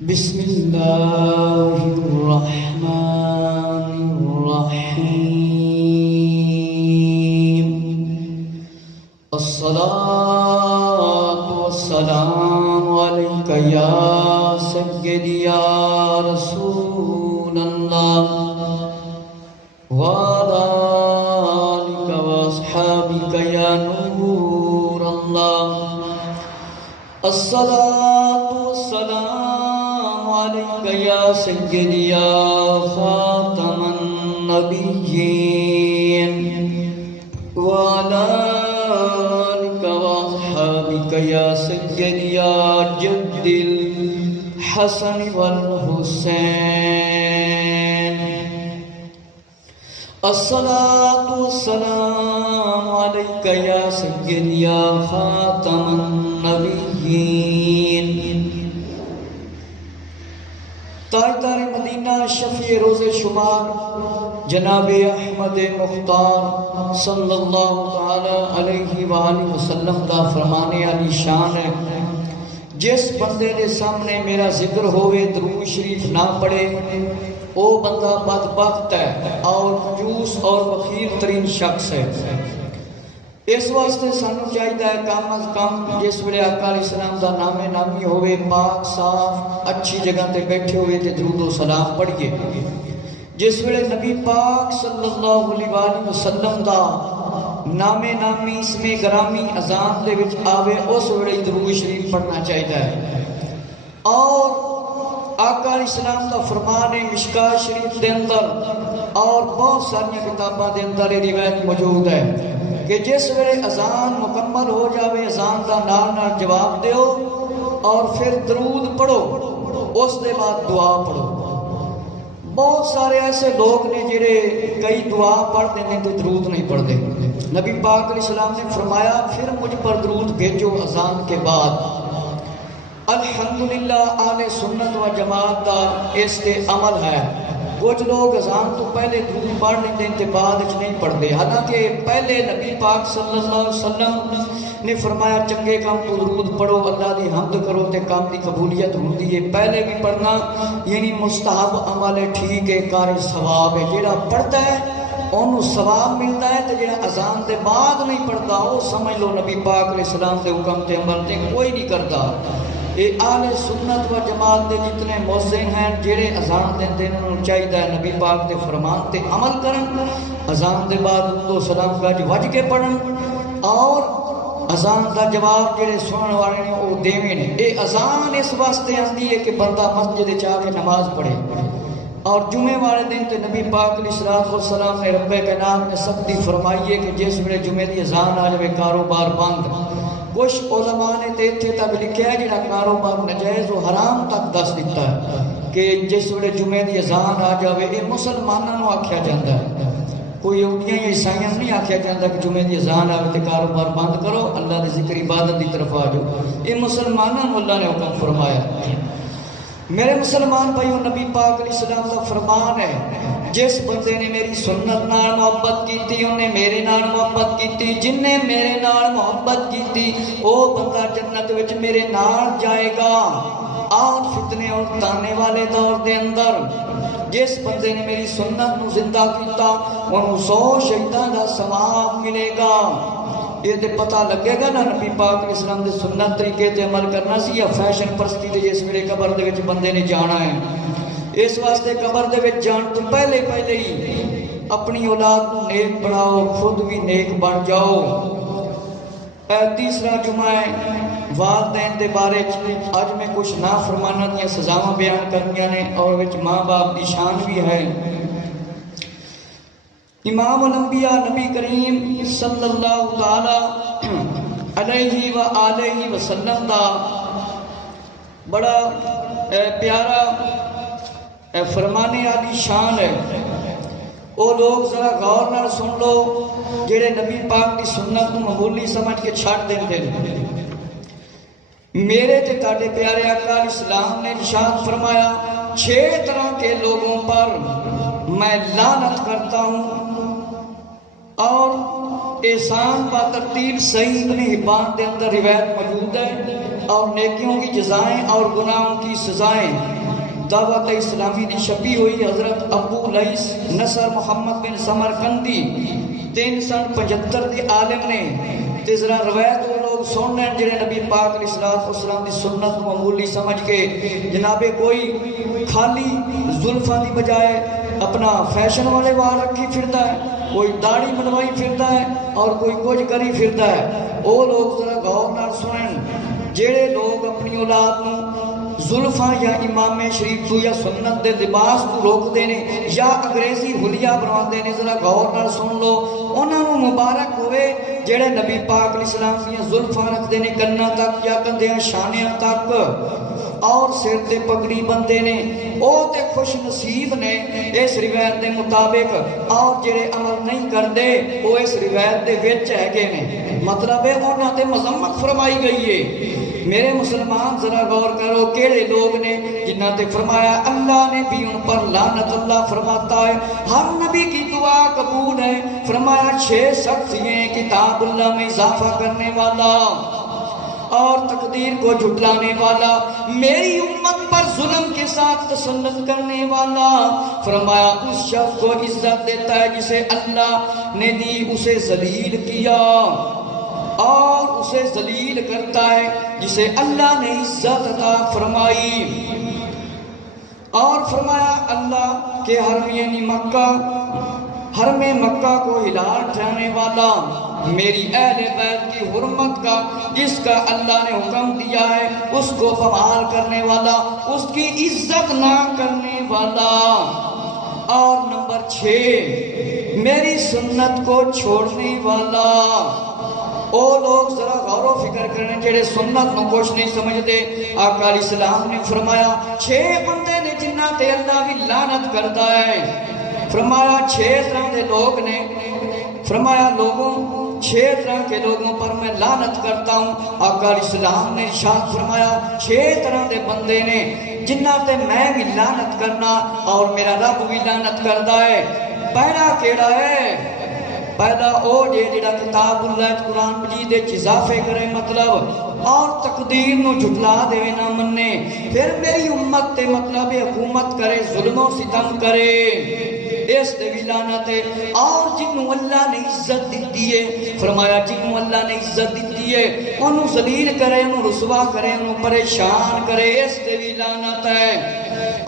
بسم اللہ الرحمن الرحیم الصلاة والسلام علیکہ یا سیدی یا رسول اللہ وعلی آلک واصحابک یا نور اللہ الصلاة والسلام علیکہ یا سیدی یا خاتم النبیین وعلی آلک واصحابک یا سیدی یا جد الحسن والحسین الصلاة والسلام علیکہ یا سیدی یا خاتم النبیین تاجدار مدینہ شفیع روز شمار جناب احمد مختار صلی اللہ تعالی علیہ وآلہ وسلم کا فرمانے علی شان ہے، جس بندے کے سامنے میرا ذکر ہوئے درود شریف نہ پڑھے وہ بندہ بدبخت ہے اور کنجوس اور بخیل ترین شخص ہے۔ اس واسطے سانو چاہیے کم از کم جس ویلے آقا علیہ السلام دا نام نامی ہوئے پاک صاف اچھی جگہ تے بیٹھے ہوئے تے درود و سلام پڑھیے۔ جس ویلے نبی پاک صلی اللہ علیہ وآلہ وسلم دا نام نامی اسم گرامی اذان دے وچ آوے اس ویلے درود شریف پڑھنا چاہیے۔ اور آقا علیہ السلام دا فرمان مشکاہ شریف دے اندر اور بہت ساری کتاباں دے اندر یہ روایت موجود ہے کہ جس ویلے اذان مکمل ہو جاوے اذان دا نال نال جواب دیو اور پھر درود پڑھو، اس دے بعد دعا پڑھو۔ بہت سارے ایسے لوگ نے جڑے کئی دعا پڑھ دیں تو درود نہیں پڑھتے۔ نبی پاک علیہ السلام نے فرمایا پھر مجھ پر درود بھیجو اذان کے بعد۔ الحمدللہ اہل سنت و جماعت کا اس کے عمل ہے۔ کچھ لوگ اذان تو پہلے درود پڑھ لیتے ہیں بعد نہیں پڑھتے، حالانکہ پہلے نبی پاک صلی اللہ علیہ وسلم نے فرمایا چنگے کام تو درود پڑھو، اللہ دی حمد کرو تے کام دی قبولیت ہوندی ہے۔ پہلے بھی پڑھنا یعنی مستحب عمل ہے، ٹھیک ہے، کار ثواب ہے۔ جڑا پڑھتا ہے انہوں ثواب ملتا ہے، تو جڑا اذان دے بعد نہیں پڑھتا وہ سمجھ لو نبی پاک علیہ السلام دے حکم تے عمل تے کوئی نہیں کرتا۔ یہ اہل سنت و جماعت دے جتنے مؤذن ہیں جڑے اذان دیندے انہوں چاہیے نبی پاک دے فرمان تے عمل کرن، اذان دے بعد تو سلام گج وج کے پڑھن اور اذان دا جواب جڑے سنن والے نے وہ دیویں نے۔ یہ اذان اس واسطے آتی ہے کہ بندہ مسجد چاہ کے نماز پڑھے۔ اور جمعے والے دن تے نبی پاک علیہ السلام نے رب کائنات میں سختی فرمائی ہے کہ جس ویلے جمعے دی اذان آ جائے کاروبار بند۔ کچھ علماء نے تے اتنے تک لکھا ہے جڑا کاروبار نجائز و حرام تک دس دیتا ہے کہ جس ویلے جمعے دی اذان آ جائے یہ مسلمانوں آکھیا جاتا ہے، کوئی یہودیاں یا عیسائیاں نہیں آکھیا جاتا کہ جمعے دی اذان آئے تو کاروبار بند کرو، اللہ دی ذکر عبادت دی طرف آ جاؤ۔ یہ مسلمانوں اللہ نے حکم فرمایا۔ میرے مسلمان بھائیوں، نبی پاک علیہ السلام کا فرمان ہے جس بندے نے میری سنت نال محبت کیتی انہیں میرے نال محبت کیتی، جن نے میرے نال محبت کیتی وہ بندہ جنت وچ میرے نال جائے گا۔ آج فتنے اور تانے والے دور دے اندر جس بندے نے میری سنت نو زندہ کیتا انہوں 100 شہیداں دا ثواب ملے گا۔ یہ تے پتہ لگے گا نا نبی پاک علیہ السلام دے سنت طریقے تے عمل کرنا سی یا فیشن پرستی تے جس ویلے قبر دے وچ بندے نے جانا ہے۔ اس واسطے قبر دے وچ جان تو پہلے ہی اپنی اولاد کو نیک بناؤ، خود بھی نیک بن جاؤ۔ تیسرا جمعہ ہے والدین دے بارے اج میں کچھ نافرمانہ دیا سزاواں بیان کرنیاں نے اور وچ ماں باپ دی شان بھی ہے۔ امام الانبیاء نبی کریم صلی اللہ تعالی علیہ وآلہ وسلم دا بڑا پیارا فرمانے علی شان ہے۔ وہ لوگ ذرا غور نال سن لو جڑے نبی پاک کی سنت کو معمولی سمجھ کے چھٹ دیندے ہیں۔ میرے تے تاڈے پیارے آقا علیہ السلام نے ارشاد فرمایا 6 طرح کے لوگوں پر میں لعنت کرتا ہوں اور احسان با ترتیب صحیح ابن حبان کے اندر روایت موجود ہے، اور نیکیوں کی جزائیں اور گناہوں کی سزائیں دعوت اسلامی دی چھپی ہوئی حضرت ابو لیث نصر محمد بن سمرقندی 375 کے عالم نے تے ذرا روایت وہ لوگ سننے جڑے نبی پاک علیہ الصلوۃ والسلام دی سنت معمولی سمجھ کے جناب کوئی خالی زلفاں دی بجائے اپنا فیشن والے وال رکھی پھرتا ہے، کوئی داڑھی منوائی پھرتا ہے اور کوئی کچھ کری پھرتا ہے، وہ لوگ ذرا غور نال سنن جڑے لوگ اپنی اولاد نو زلفاں یا امام شریف تو یا سنت دے لباس کو روک دینے یا انگریزی حلیہ بنوا دینے، ذرا غور نال سن لو انہاں نو مبارک ہوئے جڑے نبی پاک علیہ السلام دیاں زلفاں رکھ دینے کناں تک یا کندیاں شانیاں تک اور سر تے پگڑی بندے نے، او تے خوش نصیب نے اس روایت دے مطابق، اور جڑے عمل نہیں کردے وہ اس روایت دے وچ ہیگے نے، مطلب ہے انہاں تے مذمت فرمائی گئی ہے۔ میرے مسلمان ذرا غور کرو کیڑے لوگ نے جنہاں تے فرمایا اللہ نے بھی ان پر لعنت اللہ فرماتا ہے، ہر نبی کی دعا قبول ہے، فرمایا 6 شخص یہ کتاب اللہ میں اضافہ کرنے والا اور تقدیر کو جھٹلانے والا، میری امت پر ظلم کے ساتھ تسلط کرنے والا، فرمایا اس شخص کو عزت دیتا ہے جسے اللہ نے دی اسے ذلیل کیا، اور اسے ذلیل کرتا ہے جسے اللہ نے عزت عطا فرمائی، اور فرمایا اللہ کے حرم یعنی مکہ، حرم مکہ کو ہلا اٹھانے والا، میری اہل بیت کی حرمت کا جس کا اللہ نے حکم دیا ہے اس کو پامال کرنے والا، اس کی عزت نہ کرنے والا، اور نمبر 6 میری سنت کو چھوڑنے والا۔ او لوگ ذرا غور و فکر کرنے جڑے سنت نو کچھ نہیں سمجھتے، آقا علیہ السلام نے فرمایا 6 بندے نے جنہ تے اللہ بھی لعنت کرتا ہے، فرمایا 6 طرح دے لوگ نے، فرمایا لوگوں 6 طرح کے لوگوں پر میں لعنت کرتا ہوں، آقا علیہ السلام نے ارشاد فرمایا 6 طرح دے بندے نے جنہ تے میں بھی لعنت کرنا اور میرا رب بھی لعنت کرتا ہے۔ پہلا کیڑا ہے؟ پہلا او جڑا کتاب اللہ قرآن مجید وچ اضافے کرے مطلب اور تقدیر نو جھٹلا دے نہ منے، پھر میری امت تے مطلب حکومت کرے، ظلم و ستم کرے، اس تے بھی لعنت ہے، اور جنوں اللہ نے عزت دیتی ہے، فرمایا جنوں اللہ نے عزت دیتی ہے انہوں ذلیل کرے، انہوں رسوا کرے، انہوں پریشان کرے، اس تے بھی لعنت ہے،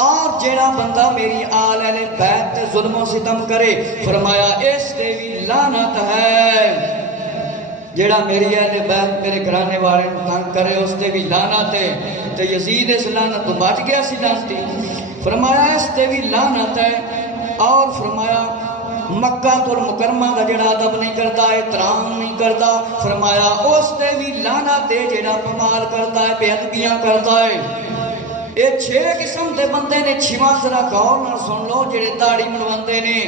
اور جڑا بندہ میری آل اہل بیت تے ظلم و ستم کرے، فرمایا اس تے بھی لعنت ہے، جڑا میری اہل بیت میرے گھرانے والے تنگ کرے اس تے بھی لعنت ہے، تے یزید اس لعنت تو بچ گیا سی لعنتی، فرمایا اس تے بھی لعنت ہے، اور فرمایا مکہ المکرمہ دا جڑا ادب نہیں کرتا، احترام نہیں کرتا، فرمایا اس تے بھی لعنت ہے، جڑا پمال کرتا ہے، بے ادبیاں کرتا ہے۔ یہ 6 قسم دے بندے نے، 6واں ذرا غور نال سن لو، جڑے داڑھی منواندے نے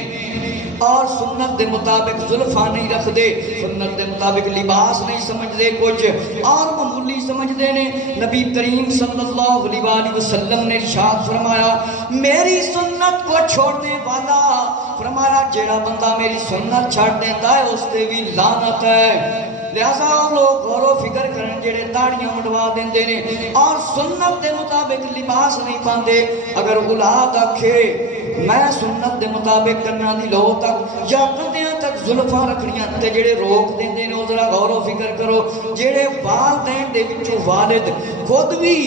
اور سنت دے مطابق زلفاں نہیں رکھ دے، سنت دے مطابق لباس نہیں سمجھ دے کچھ اور معمولی سمجھ دے نے۔ نبی کریم صلی اللہ علیہ وآلہ وسلم نے ارشاد فرمایا میری سنت کو چھوڑنے والا، فرمایا جیڑا بندہ میری سنت چھاڑ دیتا ہے اس تے بھی لعنت ہے۔ لہذا لوگ غور و فکر کریں جڑے داڑیاں مڈوا دیندے نے اور سنت دے مطابق لباس نہیں پاندے، اگر اولاد آکھے میں سنت دے مطابق کناں دی لو تک یا کندیاں تک زلفاں رکھنیاں تے جڑے روک دیندے نے، ذرا غور و فکر کرو، جڑے والدین دے وچوں والد خود بھی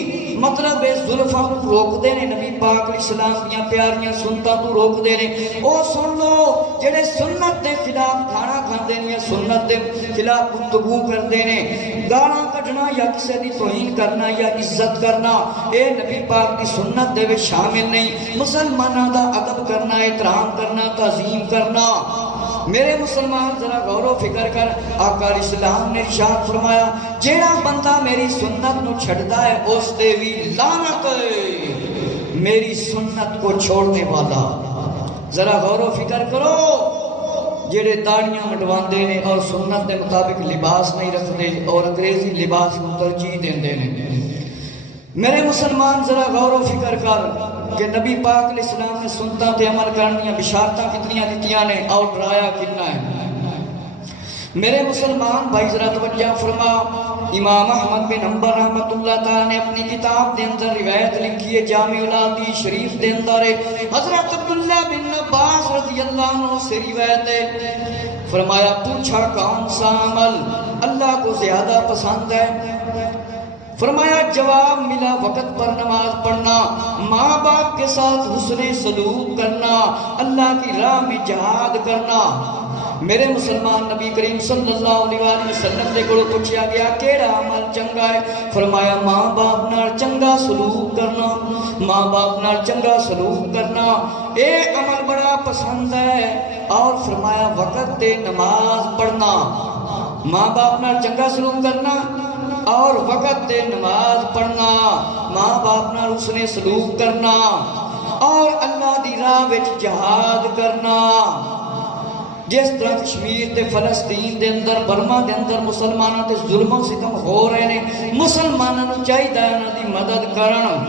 مطلب زلفاں تو روک دے نے، نبی پاک علیہ السلام دیاں پیاریاں سنتاں تو روک دے نے، او سن لو جڑے سنت دے خلاف کھانا کھاندے نے، سنت دے خلاف گفتگو کردے نے، گالاں کڈنا یا کسی دی توہین کرنا یا عزت کرنا، اے نبی پاک دی سنت دے وچ شامل نہیں۔ مسلماناں دا ادب کرنا، احترام کرنا، تعظیم کرنا، میرے مسلمان ذرا غور و فکر کر، آقا علیہ السلام نے ارشاد فرمایا جیڑا بندہ میری سنت نو چھڑدا ہے اس تے بھی لعنت ہے، میری سنت کو چھوڑنے والا۔ ذرا غور و فکر کرو، جڑے داڑیاں مڈواندے نے اور سنت دے مطابق لباس نہیں رکھتے اور انگریزی لباس کو ترجیح دیندے نے، میرے مسلمان ذرا غور و فکر کر کہ نبی پاک علیہ السلام نے سنتاں تے عمل کرنیاں بشارتاں کتنیاں دتیاں نے اور ڈرایا کتنا ہے۔ میرے مسلمان بھائی ذرا توجہ فرما، امام احمد بن حنبل رحمۃ اللہ تعالی نے اپنی کتاب دے اندر روایت لکھی ہے جامع الحدیث شریف دے اندر حضرت عبداللہ بن عباس رضی اللہ عنہ سے روایت ہے، فرمایا پوچھا کون سا عمل اللہ کو زیادہ پسند ہے؟ فرمایا جواب ملا وقت پر نماز پڑھنا، ماں باپ کے ساتھ حسن سلوک کرنا، اللہ کی راہ میں جہاد کرنا۔ میرے مسلمان نبی کریم صلی اللہ علیہ وآلہ وسلم دے کولوں پوچھا گیا کیڑا عمل چنگا ہے؟ فرمایا ماں باپ نال چنگا سلوک کرنا، ماں باپ نال چنگا سلوک کرنا اے عمل بڑا پسند ہے۔ اور فرمایا وقت تے نماز پڑھنا، ماں باپ نال چنگا سلوک کرنا اور وقت تے نماز پڑھنا، ماں باپ نال حسن سلوک کرنا اور اللہ دی راہ وچ جہاد کرنا۔ جس طرح کشمیر تے فلسطین دے اندر برما دے اندر مسلمانوں تے ظلم و ستم ہو رہے نے، مسلمانوں چاہیے انہاں دی مدد کرن۔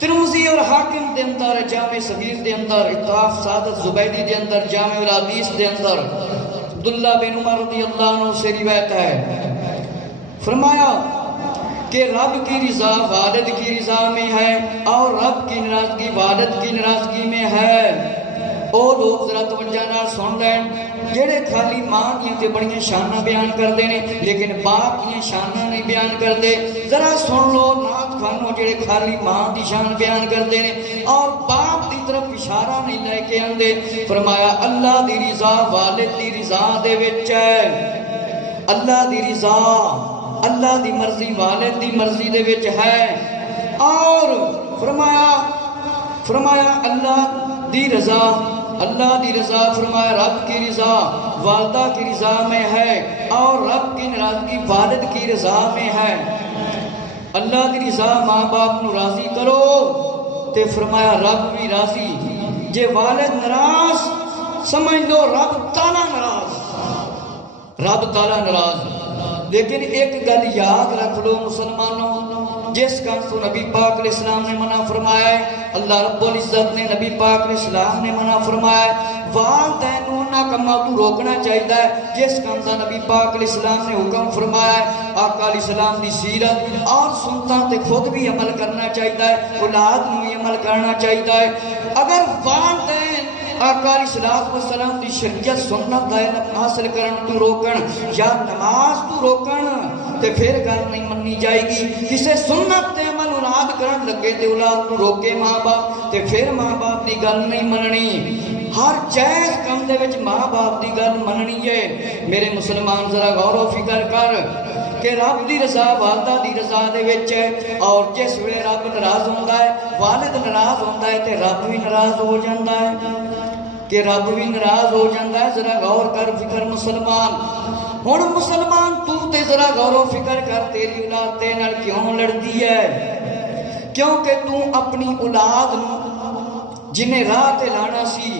ترمذی اور حاکم دے اندر جامع صغیر دے اندر اطراف سعادت زبیدی دے اندر جامع الحدیث دے اندر عبداللہ بن عمر رضی اللہ عنہ سے روایت ہے، فرمایا کہ رب کی رضا والد کی رضا میں ہے اور رب کی ناراضگی والد کی ناراضگی میں ہے۔ او لوگ ذرا توجہ نال سن لین جڑے خالی ماں دیاں تے بڑیاں شاناں بیان کردے نے لیکن باپ دیاں شاناں نہیں بیان کردے، ذرا سن لو نعت خوانو جڑے خالی ماں دی شان بیان کردے نے اور باپ دی طرف اشارہ نہیں لے کے آندے۔ فرمایا اللہ دی رضا والد دی رضا دے وچ ہے، اللہ دی رضا اللہ دی مرضی والد دی مرضی دے وچ ہے۔ اور فرمایا اللہ دی رضا اللہ دی رضا، فرمایا رب کی رضا والدہ کی رضا میں ہے اور رب کی ناراضگی والد کی رضا میں ہے۔ اللہ کی رضا ماں باپ نو راضی کرو تے فرمایا رب بھی راضی، جے والد ناراض سمجھ لو رب تعالی ناراض، رب تعالی ناراض۔ لیکن ایک گل یاد رکھ لو مسلمانوں، جس کام کو نبی پاک علیہ السلام نے منع فرمایا ہے، اللہ رب العزت نے نبی پاک علیہ السلام نے منع فرمایا ہے، والدین کو نہ کما تو روکنا چاہیے ہے۔ جس کام کا نبی پاک علیہ السلام نے حکم فرمایا ہے، آقا علیہ السلام دی سیرت اور سنتا تے خود بھی عمل کرنا چاہیے ہے، اولاد میں بھی عمل کرنا چاہیے ہے۔ اگر والدین آقا علیہ السلام دی شریعت سنت دا علم حاصل کرن تو روکن یا نماز تو روکن تے پھر گل نہیں مننی جائے گی۔ کسے سنت تے عمل اولاد کرن لگے تے اولاد کو روکے ماں باپ تے پھر ماں باپ دی گل نہیں مننی۔ ہر جائز کام دے وچ ماں باپ دی گل مننی ہے۔ میرے مسلمان ذرا غور و فکر کر کہ رب دی رضا والدہ دی رضا دے وچ ہے، اور جس ویلے رب ناراض ہوندا ہے والد ناراض ہوندا ہے تے رب بھی ناراض ہو جاندا ہے، کہ رب بھی ناراض ہو جاتا ہے۔ ذرا غور کر فکر مسلمان، ہن مسلمان تو تے ذرا غور و فکر کر، تیری اولاد تے نال کیوں لڑدی ہے؟ کیونکہ تو اپنی اولاد نو جنہیں راہ تے لانا سی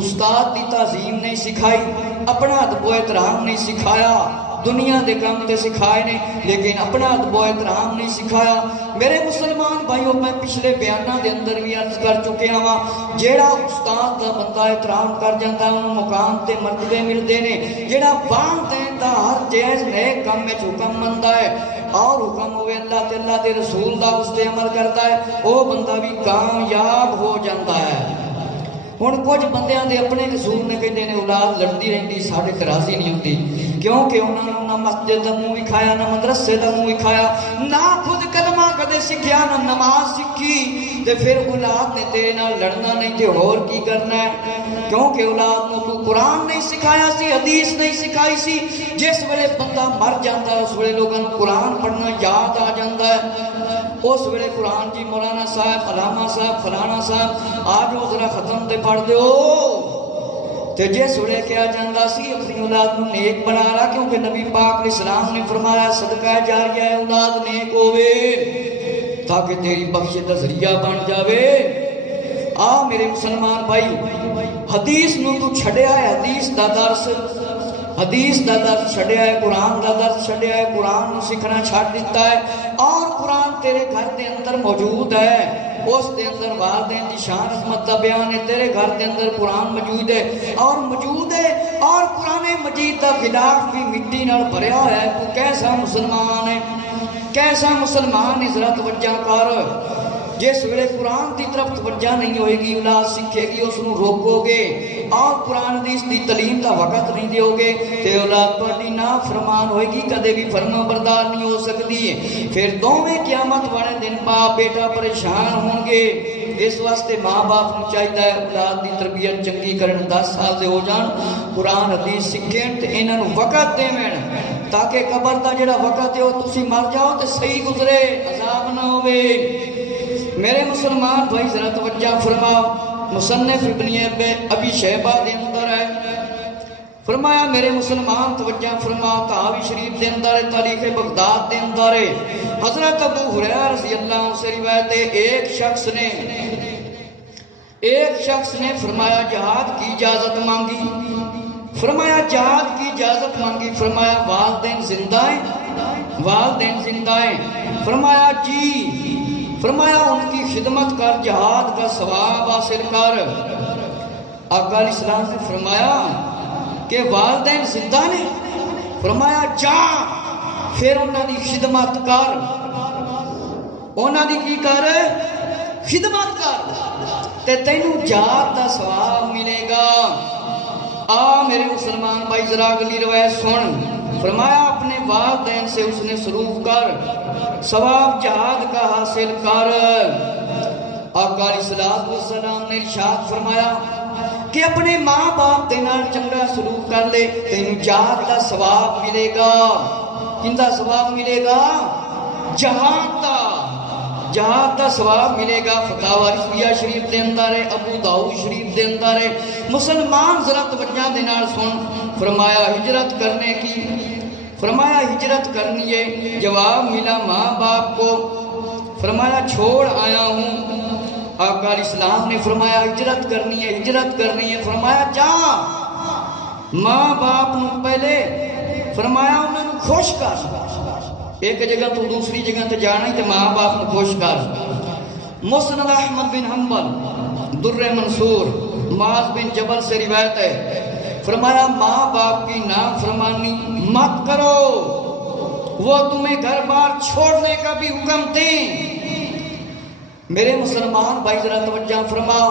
استاد دی تعظیم نہیں سکھائی، اپنا ادب و احترام نہیں سکھایا، دنیا دے کام تے سکھائے نے لیکن اپنا ادب و احترام نہیں سکھایا۔ میرے مسلمان بھائیوں، میں پچھلے بیاناں دے اندر بھی عرض کر چکیا ہاں، جیڑا استاد دا بندہ احترام کر جاندا انہوں مقام تے مرتبے ملدے نے، جیڑا والدین دا ہر جائز نیک کام وچ حکم مندا ہے اور حکم ہوئے اللہ تے اللہ دے رسول دا اس تے عمل کرتا ہے، وہ بندہ بھی کامیاب ہو جاندا ہے۔ ہن کچھ بندیاں دے اپنے قصور نے کہندے نے اولاد لڑدی رہندی ساڈے تے راضی نہیں ہوندی، کیونکہ انہاں نے نہ مسجد دا منہ وکھایا نہ مدرسے دا منہ وکھایا، نہ خود کلمہ کدے سکھیا نہ نماز سکھی، تے پھر اولاد نے تیرے نال لڑنا نہیں تے ہور کی کرنا ہے؟ کیونکہ اولاد نو تو قرآن نہیں سکھایا سی، حدیث نہیں سکھائی سی۔ جس ویلے بندہ مر جاندا اس ویلے لوگاں نوں قرآن پڑھنا یاد آ جاندا ہے، اس ویلے قرآن جی مولانا صاحب علامہ صاحب فلانا صاحب آجو ذرا ختم تے پڑھ دیو، تے جس ویلے کیا جاندا سی اپنی اولاد نو نیک بنا رہا، کیونکہ نبی پاک علیہ السلام نے فرمایا صدقہ جاریہ ہے اولاد نیک ہوئے تاکہ تیری بخشش دا ذریعہ بن جاوے۔ آ میرے مسلمان بھائی، حدیث نو تو چھڑیا ہے، حدیث دا درس چھڑیا ہے، قرآن دا درس چھڑیا ہے، قرآن نو سکھنا چھڑ دیتا ہے، اور قرآن تیرے گھر دے اندر موجود ہے اس دے اندر والدین دی شان عظمت دا بیان ہے. تیرے گھر دے اندر قرآن موجود ہے اور قرآن مجید دا غلاف بھی مٹی نال بھریا ہوا ہے. تو کیسا مسلمان ہے, کیسا مسلمان. اس طرح توجہ کر. جس ویلے قرآن کی طرف توجہ نہیں ہوئے گی, اولاد سیکھے گی, اس کو روکو گے اور قرآن حدیث کی تعلیم کا وقت نہیں دیو گے تے اولاد تہاڈی نافرمان ہوئے گی, کدے بھی فرما بردار نہیں ہو سکتی. پھر دوویں قیامت والے دن باپ بیٹا پریشان ہون گے. اس واسطے ماں باپ کو چاہیے اولاد کی تربیت چنگی کرن, 10 سال دے ہو جان, قرآن حدیث سیکھن تے انہاں نوں وقت دیویں تاکہ قبر دا جڑا وقت ہے وہ تسی مر جاؤ تے صحیح گزرے, عذاب نہ ہوئے. میرے مسلمان بھائی ذرا توجہ فرماؤ. مصنف ابن ابی شیبہ دے اندر ہے, فرمایا میرے مسلمان توجہ فرماؤ. تحاوی شریف دے اندر ہے, تاریخ بغداد دے اندر ہے. حضرت ابو ہریرہ رضی اللہ عنہ سے روایت ہے, ایک شخص نے فرمایا جہاد کی اجازت مانگی. فرمایا جہاد کی اجازت مانگی. فرمایا والدین زندہ ہیں, والدین زندہ ہیں. فرمایا جی. فرمایا ان کی خدمت کر, جہاد کا ثواب حاصل کر. آقا علیہ السلام نے فرمایا کہ والدین زندہ نے. فرمایا جا پھر انہاں دی خدمت کر. انہاں دی کی کر, خدمت کر تے تینوں جہاد دا ثواب ملے گا. میرے مسلمان بھائی ذرا اگلی روایت سن. فرمایا اپنے والدین سے اس نے سلوک کر, ثواب جہاد کا حاصل کر. آقا علیہ السلام نے ارشاد فرمایا کہ اپنے ماں باپ دے نال چنگا سلوک کر لے, تینوں جہاد دا ثواب ملے گا. کیندا ثواب ملے گا؟ جہاد دا ثواب ملے گا. فتاوی رضویہ شریف دے اندر ہے, ابو داؤد شریف دے اندر ہے. مسلمان ذرا توجہ دے نال سن. فرمایا ہجرت کرنے کی, فرمایا ہجرت کرنی ہے. جواب ملا ماں باپ کو. فرمایا چھوڑ آیا ہوں. آقا علیہ السلام نے فرمایا ہجرت کرنی ہے, ہجرت کرنی ہے. فرمایا جا ماں باپ نو پہلے فرمایا انہوں نے خوش کر. ایک جگہ تو دوسری جگہ تے جانا ہی تے ماں باپ کو خوش کر. مسند احمد بن حنبل در منصور معاذ بن جبل سے روایت ہے. فرمایا ماں باپ کی نافرمانی مت کرو, وہ تمہیں گھر بار چھوڑنے کا بھی حکم دیں. میرے مسلمان بھائی ذرا توجہ فرماؤ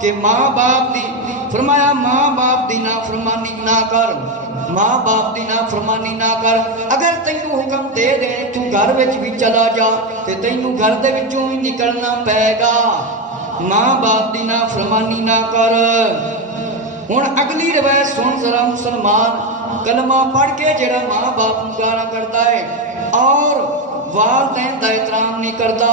کہ ماں باپ دی, فرمایا ماں باپ دی نافرمانی نہ کر, ماں باپ دی نافرمانی نہ کر. اگر تینوں حکم دے دیں تو گھر وچ بھی چلا جا تے تینوں گھر دے وچوں ہی نکلنا پے گا. ماں باپ دی نافرمانی نہ کر. ہن اگلی روایت سن ذرا مسلمان. کلمہ پڑھ کے جڑا ماں باپ نوں گالاں کردا ہے اور والدین دا احترام نہیں کردا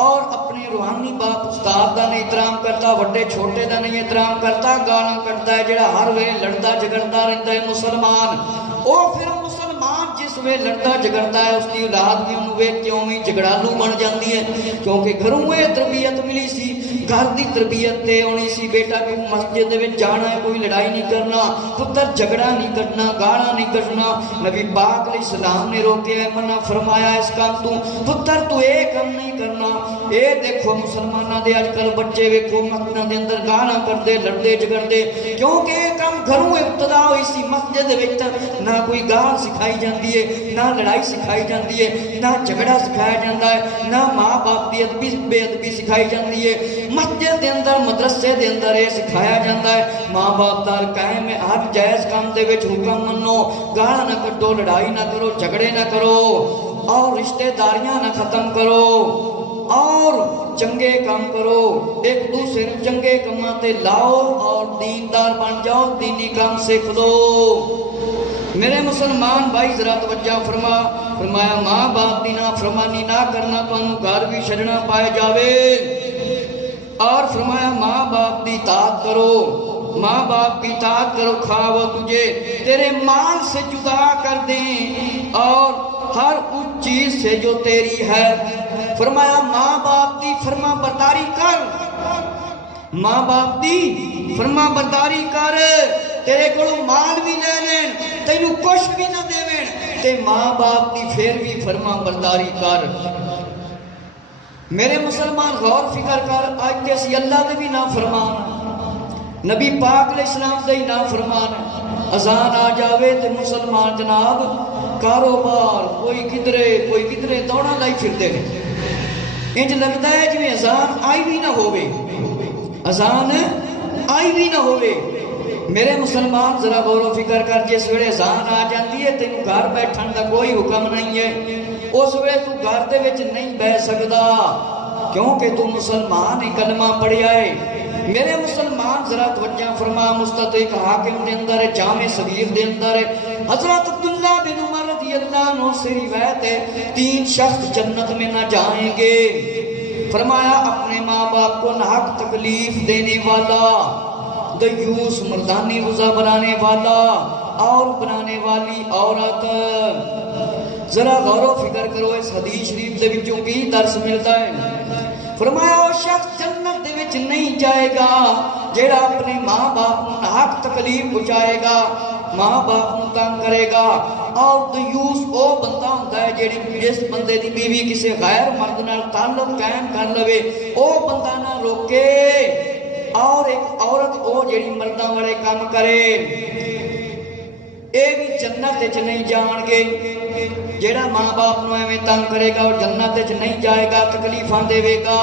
اور اپنے روحانی باپ استاد دا نہیں احترام کرتا, وڈے چھوٹے دا نہیں احترام کرتا, گالاں کرتا ہے, جڑا ہر ویلے لڑدا جھگڑدا رہندا ہے مسلمان, او پھر مسلمان جس ویلے لڑدا جھگڑدا ہے اس کی اولاد بھی انہوں ویکھ کے اوویں جھگڑالو بن جاندی ہے. کیونکہ گھروں یہ تربیت ملی سی, گھر دی تربیت تے ہونی سی. بیٹا کہ مسجد دے وچ جانا ہے, کوئی لڑائی نہیں کرنا, پتر جھگڑا نہیں کرنا, گالاں نہیں کرنا. نبی پاک علیہ السلام نے روکیا ہے, منع فرمایا اس کام تو, پتر تو اے کام نہیں کرنا. اے دیکھو مسلماناں دے اج کل بچے ویکھو مسجداں دے اندر گالاں کردے, لڑدے جھگڑدے, کیونکہ اے کام گھروں ابتدا ہوئی سی. مسجد دے وچ نہ کوئی گال سکھائی جاندی ہے, نہ لڑائی سکھائی جاندی ہے, نہ جھگڑا سکھایا جاندا ہے, نہ ماں باپ دی ادبی بے ادبی سکھائی جاندی ہے. مسجد دے اندر مدرسے دے اندر یہ سکھایا جاتا ہے ماں باپ دا قائم ہے, ہر جائز کام دے وچ حکم منو, گالاں نہ کڈو, لڑائی نہ کرو, جھگڑے نہ کرو اور رشتہ داریاں نہ ختم کرو اور چنگے کام کرو, ایک دوسرے چنگے کاماں تے لاؤ اور دیندار بن جاؤ, دینی کام سیکھ لو. میرے مسلمان بھائی ذرا توجہ فرما. فرمایا ماں باپ دی نافرمانی نہ کرنا, تانوں گھر بھی چھڈنا پائے جاوے. اور فرمایا ماں باپ کی اطاعت کرو, ماں باپ کی اطاعت کرو, خواہ وہ تجھے تیرے مال سے جدا کر دیں اور ہر اس چیز سے جو تیری ہے. فرمایا ماں باپ کی فرما برداری کر, ماں باپ کی فرما برداری کر. تیرے کو مال بھی لے لین, تینوں کچھ بھی نہ دے تے ماں باپ کی پھر بھی فرما برداری کر. میرے مسلمان غور فکر کر، آج تے اسی اللہ دے بھی نا فرمان، نبی پاک علیہ السلام دے نا فرمان ہے۔ اذان آ جاوے تے مسلمان جناب کاروبار کوئی کدرے دوڑا لائی پھر دے، انج لگتا ہے جویں اذان آئی بھی نہ ہوئے، اذان آئی بھی نہ ہوئے۔ میرے مسلمان ذرا غور و فکر کر، جس ویلے اذان آ جاندی ہے تینوں گھر بیٹھن دا کوئی حکم نہیں ہے، اس ویلے تو گھر دے وچ نہیں بیٹھ سکدا کیونکہ تو مسلمان ہی کلمہ پڑھیا ہے۔ میرے مسلمان ذرا توجہ فرما، مستدرک حاکم دے اندر جامع صغیر دے اندر حضرت عبداللہ بن عمر رضی اللہ عنہ سے روایت ہے 3 شخص جنت میں نہ جائیں گے۔ فرمایا اپنے ماں باپ کو ناحق تکلیف دینے والا، دیوس مردانی غذا بنانے والا اور بنانے والی عورت۔ ذرا غور و فکر کرو، اس حدیث شریف دے وچوں کی درس ملتا ہے۔ فرمایا وہ شخص جنت دے وچ نہیں جائے گا جیڑا اپنے ماں باپ کو ناحق تکلیف پہنچائے گا، ماں باپ کو تنگ کرے گا۔ اور دیوس وہ بندہ ہوتا ہے جس بندے دی بیوی کسی غیر مرد نال تعلق قائم کر لوے، وہ بندہ نہ روکے، اور ایک عورت وہ جیڑی مرداں والے کام کرے، اے بھی جنت وچ نہیں جان گے۔ جیڑا ماں باپ نو ایویں تنگ کرے گا اور جنت وچ نہیں جائے گا، تکلیفاں دے گا۔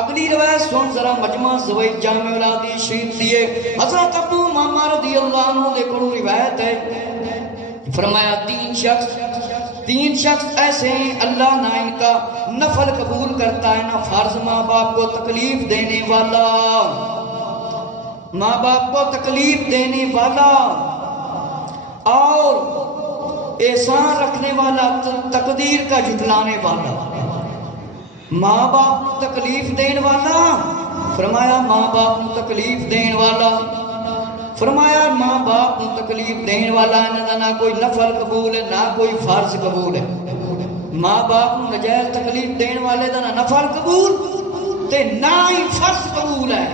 اگلی روایت سن ذرا، مجمع زوید جامع الحدیث شریف دیے حضرت ابو امامہ رضی اللہ عنہ دے کولوں روایت ہے۔ فرمایا 3 شخص ایسے ہیں اللہ نہ ان کا نفل قبول کرتا ہے نہ فرض۔ ماں باپ کو تکلیف دینے والا، ماں باپ کو تکلیف دینے والا اور احسان رکھنے والا، تقدیر کا جھٹلانے والا۔ ماں باپ کو تکلیف دین والا، فرمایا ماں باپ کو تکلیف دین والا، فرمایا ماں باپ کو تکلیف دین والا نہ کوئی نفل قبول ہے نہ کوئی فرض قبول ہے۔ ماں باپ کو نجائز تکلیف دین والے دا نہ نفل قبول تے نہ ہی فرض قبول ہے۔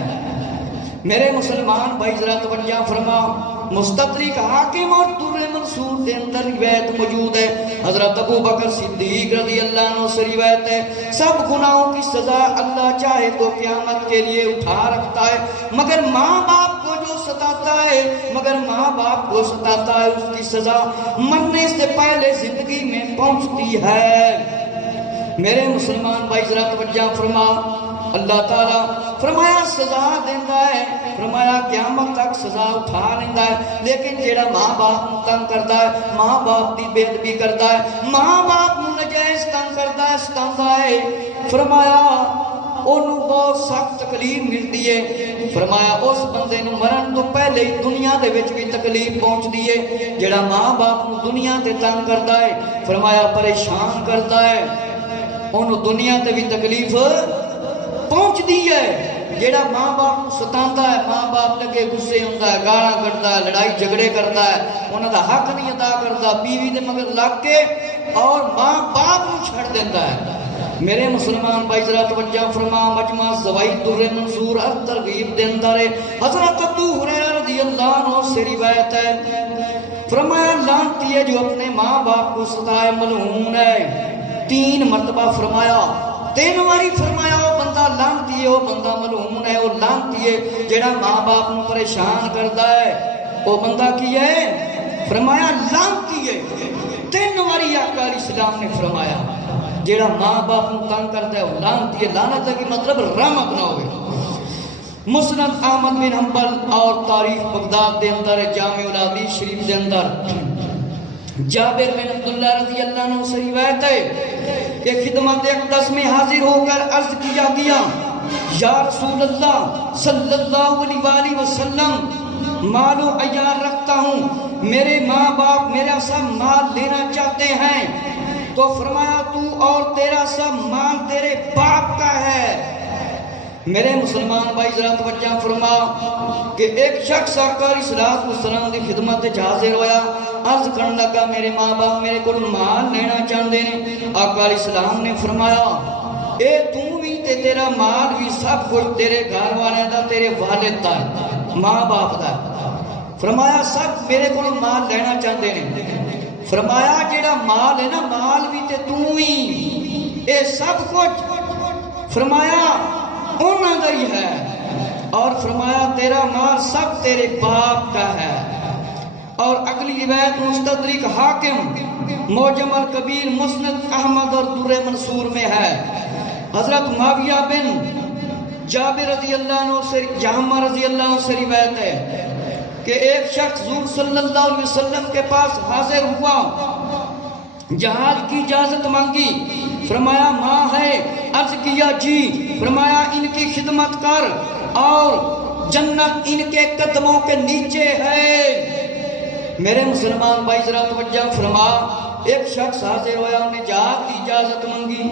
میرے مسلمان بھائی ذرا توجہ فرما، مستدرک حاکم اور در منصور کے اندر روایت موجود ہے، حضرت ابو بکر صدیق رضی اللہ عنہ سے روایت ہے، سب گناہوں کی سزا اللہ چاہے تو قیامت کے لیے اٹھا رکھتا ہے، مگر ماں باپ کو جو ستاتا ہے، اس کی سزا مرنے سے پہلے زندگی میں پہنچتی ہے۔ میرے مسلمان بھائی ذرا توجہ فرما، اللہ تعالیٰ فرمایا سزا دینا ہے، فرمایا قیامت تک سزا اٹھا لینا ہے، لیکن جیڑا ماں باپ نو تنگ کرتا ہے، ماں باپ دی بے ادبی کرتا ہے، ماں باپ نو نجائز تنگ کرتا ہے، ستاندا ہے، فرمایا انہوں بہت سخت تکلیف ملتی ہے۔ فرمایا اس بندے نو مرن تو پہلے ہی دنیا دے وچ بھی تکلیف پہنچتی ہے۔ جیڑا ماں باپ نو دنیا تے تنگ کرتا ہے، فرمایا پریشان کرتا ہے، انہوں دنیا تے بھی تکلیف پہنچتی ہے۔ جیڑا ماں باپ کو ستاندا ہے، ماں باپ لگے غصے ہوندا ہے، گالاں کڈدا ہے، لڑائی جھگڑے کرتا ہے، انہاں دا حق نہیں ادا کرتا، بیوی دے مگر لگ کے اور ماں باپ کو چھڑ دیتا ہے۔ میرے مسلمان بھائی ذرا توجہ فرما، مجمع زوائد در منصور الترغیب دے اندر حضرت ابو ہریرہ رضی اللہ عنہ سے روایت ہے، فرمایا لعنتی ہے جو اپنے ماں باپ کو ستائے، ملعون ہے۔ 3 مرتبہ فرمایا، 3 باری فرمایا وہ بندہ لعنتی ہے، وہ بندہ ملعون ہے، وہ لعنتی ہے جیڑا ماں باپ کو پریشان کرتا ہے، وہ بندہ کی ہے؟ فرمایا لعنتی ہے۔ 3 باری آقا علیہ السلام نے فرمایا جیڑا ماں باپ کو تنگ کرتا ہے وہ لعنتی ہے۔ لعنت ہے کہ مطلب رحمت نہ ہوئے۔ مسند احمد بن حنبل اور تاریخ بغداد دے اندر جامع الحدیث شریف دے اندر جابر بن عبداللہ رضی اللہ عنہ سے روایت ہے کہ خدمت اقدس میں حاضر ہو کر عرض کیا گیا، یا رسول اللہ صلی اللہ علیہ وآلہ وسلم، مال و عیال رکھتا ہوں، میرے ماں باپ میرا سب مال لینا چاہتے ہیں، تو فرمایا تو اور تیرا سب مال تیرے باپ کا ہے۔ میرے مسلمان بھائی ذرا توجہ فرما کہ ایک شخص آقا علیہ السلام دی خدمت حاضر ہویا، عرض کرن لگا میرے ماں باپ میرے کو مال لینا چاہتے ہیں۔ آقا علیہ السلام نے فرمایا اے تو بھی تے تیرا مال بھی سب کچھ تیرے گھر والے دا، تیرے والد دا، ماں باپ دا، فرمایا سب میرے کو مال لینا چاہتے ہیں۔ فرمایا جیڑا مال ہے نا، مال بھی تے تو ہی، اے سب کچھ فرمایا انہاں دا ہی ہے، اور فرمایا تیرا مال سب تیرے باپ کا ہے۔ اور اگلی روایت مستدرک حاکم معجم الکبیر مسند احمد اور در منصور میں ہے، حضرت معاویہ بن جابر رضی اللہ عنہ سے جہمہ رضی اللہ عنہ سے روایت ہے کہ ایک شخص حضور صلی اللہ علیہ وسلم کے پاس حاضر ہوا، جہاد کی اجازت مانگی، فرمایا ماں ہے، عرض کیا جی، فرمایا ان کی خدمت کر اور جنت ان کے قدموں کے نیچے ہے۔ میرے مسلمان بھائی ذرا توجہ فرما، ایک شخص حاضر ہویا، انہیں جہاد کی اجازت منگی،